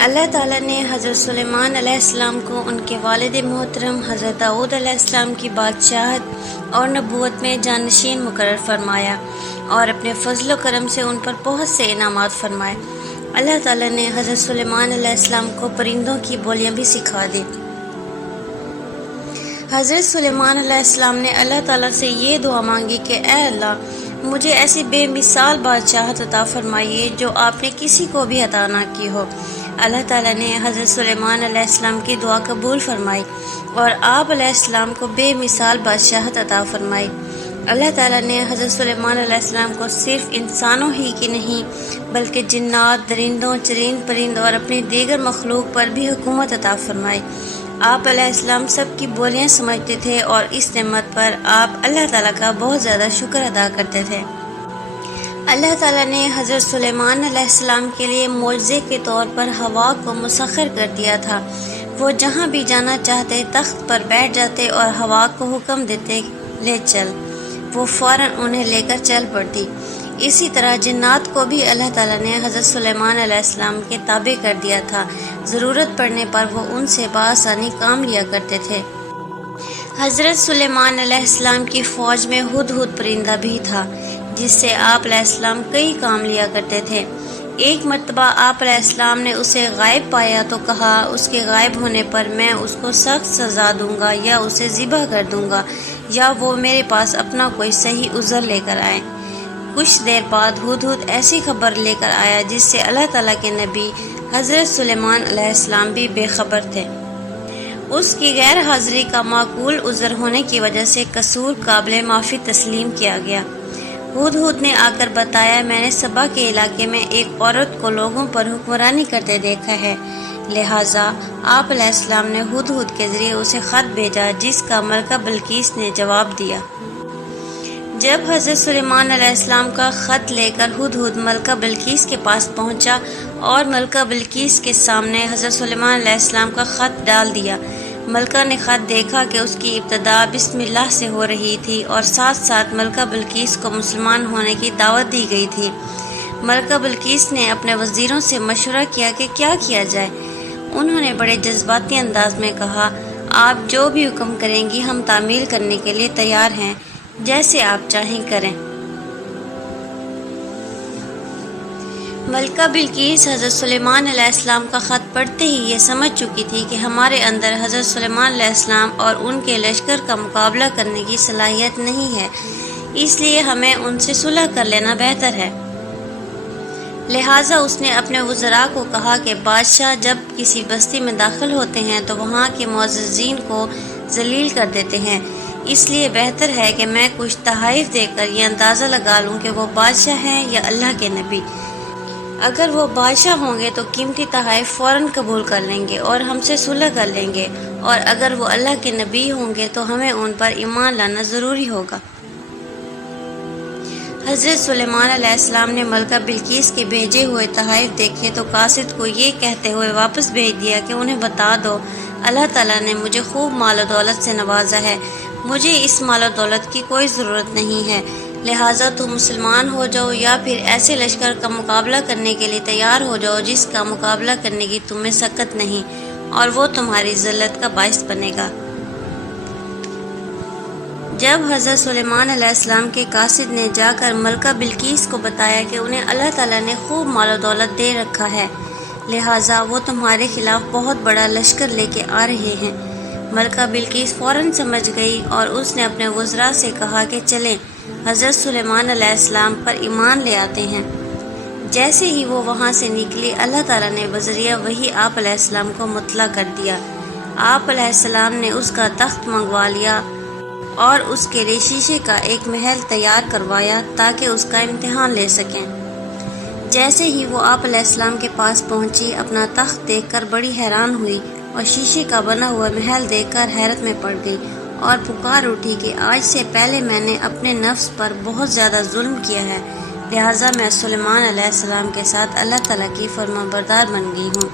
اللہ تعالیٰ نے حضرت سلیمان علیہ السلام کو ان کے والد محترم حضرت داؤد علیہ السلام کی بادشاہت اور نبوت میں جانشین مقرر فرمایا اور اپنے فضل و کرم سے ان پر بہت سے انعامات فرمائے۔ اللہ تعالیٰ نے حضرت سلیمان علیہ السلام کو پرندوں کی بولیاں بھی سکھا دی۔ حضرت سلیمان علیہ السلام نے اللہ تعالیٰ سے یہ دعا مانگی کہ اے اللہ، مجھے ایسی بے مثال بادشاہت عطا فرمائیے جو آپ نے کسی کو بھی عطا نہ کی ہو۔ اللہ تعالیٰ نے حضرت سلیمان علیہ السلام کی دعا قبول فرمائی اور آپ علیہ السلام کو بے مثال بادشاہت عطا فرمائی۔ اللہ تعالیٰ نے حضرت سلیمان علیہ السلام کو صرف انسانوں ہی کی نہیں بلکہ جنات، درندوں، چرند پرند اور اپنی دیگر مخلوق پر بھی حکومت عطا فرمائی۔ آپ علیہ السلام سب کی بولیاں سمجھتے تھے اور اس نعمت پر آپ اللہ تعالیٰ کا بہت زیادہ شکر ادا کرتے تھے۔ اللہ تعالیٰ نے حضرت سلیمان علیہ السلام کے لیے معجزے کے طور پر ہوا کو مسخر کر دیا تھا۔ وہ جہاں بھی جانا چاہتے تخت پر بیٹھ جاتے اور ہوا کو حکم دیتے لے چل، وہ فوراً انہیں لے کر چل پڑتی۔ اسی طرح جنات کو بھی اللہ تعالیٰ نے حضرت سلیمان علیہ السلام کے تابع کر دیا تھا۔ ضرورت پڑنے پر وہ ان سے بآسانی کام لیا کرتے تھے۔ حضرت سلیمان علیہ السلام کی فوج میں ہدہد پرندہ بھی تھا جس سے آپ علیہ السلام کئی کام لیا کرتے تھے۔ ایک مرتبہ آپ علیہ السلام نے اسے غائب پایا تو کہا اس کے غائب ہونے پر میں اس کو سخت سزا دوں گا یا اسے ذبح کر دوں گا یا وہ میرے پاس اپنا کوئی صحیح عذر لے کر آئے۔ کچھ دیر بعد ہدہد ایسی خبر لے کر آیا جس سے اللہ تعالیٰ کے نبی حضرت سلیمان علیہ السلام بھی بے خبر تھے۔ اس کی غیر حاضری کا معقول عذر ہونے کی وجہ سے قصور قابل معافی تسلیم کیا گیا۔ ہدہد نے آ کر بتایا، میں نے سبا کے علاقے میں ایک عورت کو لوگوں پر حکمرانی کرتے دیکھا ہے۔ لہٰذا آپ علیہ السلام نے ہدہد کے ذریعے اسے خط بھیجا جس کا ملکہ بلقیس نے جواب دیا۔ جب حضرت سلیمان علیہ السلام کا خط لے کر ہدہد ملکہ بلقیس کے پاس پہنچا اور ملکہ بلقیس کے سامنے حضرت سلیمان علیہ السلام کا خط ڈال دیا۔ ملکہ نے خط دیکھا کہ اس کی ابتدا بسم اللہ سے ہو رہی تھی اور ساتھ ساتھ ملکہ بلقیس کو مسلمان ہونے کی دعوت دی گئی تھی۔ ملکہ بلقیس نے اپنے وزیروں سے مشورہ کیا کہ کیا کیا جائے۔ انہوں نے بڑے جذباتی انداز میں کہا، آپ جو بھی حکم کریں گی ہم تعمیل کرنے کے لیے تیار ہیں، جیسے آپ چاہیں کریں۔ ملکہ بلقیس حضرت سلیمان علیہ السلام کا خط پڑھتے ہی یہ سمجھ چکی تھی کہ ہمارے اندر حضرت سلیمان علیہ السلام اور ان کے لشکر کا مقابلہ کرنے کی صلاحیت نہیں ہے، اس لیے ہمیں ان سے صلح کر لینا بہتر ہے۔ لہٰذا اس نے اپنے وزراء کو کہا کہ بادشاہ جب کسی بستی میں داخل ہوتے ہیں تو وہاں کے معززین کو ذلیل کر دیتے ہیں، اس لیے بہتر ہے کہ میں کچھ تحائف دے کر یہ اندازہ لگا لوں کہ وہ بادشاہ ہیں یا اللہ کے نبی۔ اگر وہ بادشاہ ہوں گے تو قیمتی تحائف فوراً قبول کر لیں گے اور ہم سے صلح کر لیں گے، اور اگر وہ اللہ کے نبی ہوں گے تو ہمیں ان پر ایمان لانا ضروری ہوگا۔ حضرت سلیمان علیہ السلام نے ملکہ بلقیس کے بھیجے ہوئے تحائف دیکھے تو قاصد کو یہ کہتے ہوئے واپس بھیج دیا کہ انہیں بتا دو، اللہ تعالیٰ نے مجھے خوب مال و دولت سے نوازا ہے، مجھے اس مال و دولت کی کوئی ضرورت نہیں ہے، لہٰذا تم مسلمان ہو جاؤ یا پھر ایسے لشکر کا مقابلہ کرنے کے لیے تیار ہو جاؤ جس کا مقابلہ کرنے کی تمہیں سکت نہیں اور وہ تمہاری ذلت کا باعث بنے گا۔ جب حضرت سلیمان علیہ السلام کے قاصد نے جا کر ملکہ بلقیس کو بتایا کہ انہیں اللہ تعالیٰ نے خوب مال و دولت دے رکھا ہے، لہٰذا وہ تمہارے خلاف بہت بڑا لشکر لے کے آ رہے ہیں، ملکہ بلقیس فوراً سمجھ گئی اور اس نے اپنے وزراء سے کہا کہ چلیں حضرت سلیمان علیہ السلام پر ایمان لے آتے ہیں۔ جیسے ہی وہ وہاں سے نکلی، اللہ تعالیٰ نے بذریعہ وحی آپ علیہ السلام کو مطلع کر دیا۔ آپ علیہ السلام نے اس کا تخت منگوا لیا اور اس کے لیے شیشے کا ایک محل تیار کروایا تاکہ اس کا امتحان لے سکیں۔ جیسے ہی وہ آپ علیہ السلام کے پاس پہنچی، اپنا تخت دیکھ کر بڑی حیران ہوئی اور شیشے کا بنا ہوا محل دیکھ کر حیرت میں پڑ گئی اور پکار اٹھی کہ آج سے پہلے میں نے اپنے نفس پر بہت زیادہ ظلم کیا ہے، لہٰذا میں سلیمان علیہ السلام کے ساتھ اللہ تعالیٰ کی فرما بردار بن گئی ہوں۔